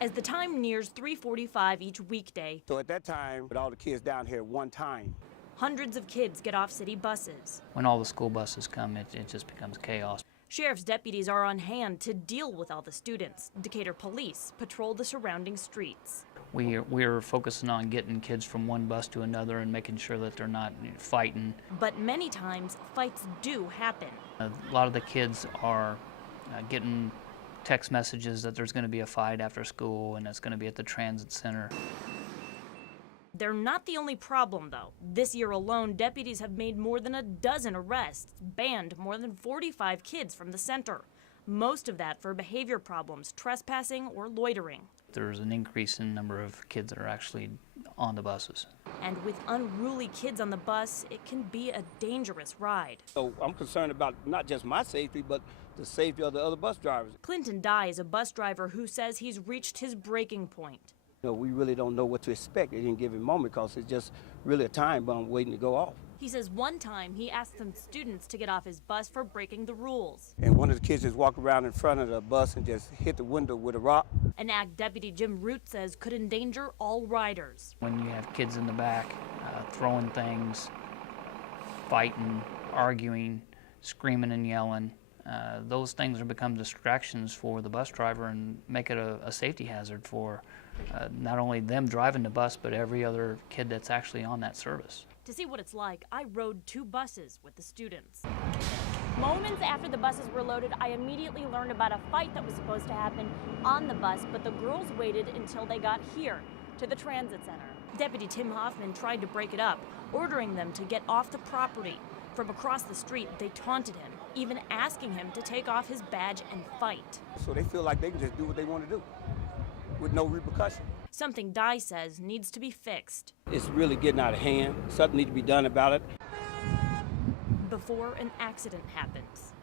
As the time nears 3:45 each weekday, So at that time, with all the kids down here at one time, hundreds of kids get off city buses. When all the school buses come, it just becomes chaos. Sheriff's deputies are on hand to deal with all the students. Decatur police patrol the surrounding streets. We're focusing on getting kids from one bus to another and making sure that they're not fighting. But many times, fights do happen. A lot of the kids are getting text messages that there's going to be a fight after school and it's going to be at the transit center. They're not the only problem, though. This year alone, deputies have made more than a dozen arrests, banned more than 45 kids from the center. Most of that for behavior problems, trespassing, or loitering. There's an increase in the number of kids that are actually on the buses. And with unruly kids on the bus, it can be a dangerous ride. so I'm concerned about not just my safety, but the safety of the other bus drivers. Clinton Dye is a bus driver who says he's reached his breaking point. We really don't know what to expect at any given moment because it's just really a time bomb waiting to go off. He says one time he asked some students to get off his bus for breaking the rules. And one of the kids just walked around in front of the bus and just hit the window with a rock. An Ag Deputy Jim Root says could endanger all riders. When you have kids in the back throwing things, fighting, arguing, screaming and yelling, those things become distractions for the bus driver and make it a safety hazard for not only them driving the bus, but every other kid that's actually on that service. To see what it's like, I rode 2 buses with the students. Moments after the buses were loaded, I immediately learned about a fight that was supposed to happen on the bus, but the girls waited until they got here to the transit center. Deputy Tim Hoffman tried to break it up, ordering them to get off the property. From across the street, they taunted him, even asking him to take off his badge and fight. So they feel like they can just do what they want to do with no repercussion. Something Dye says needs to be fixed It's really getting out of hand. Something needs to be done about it. before an accident happens.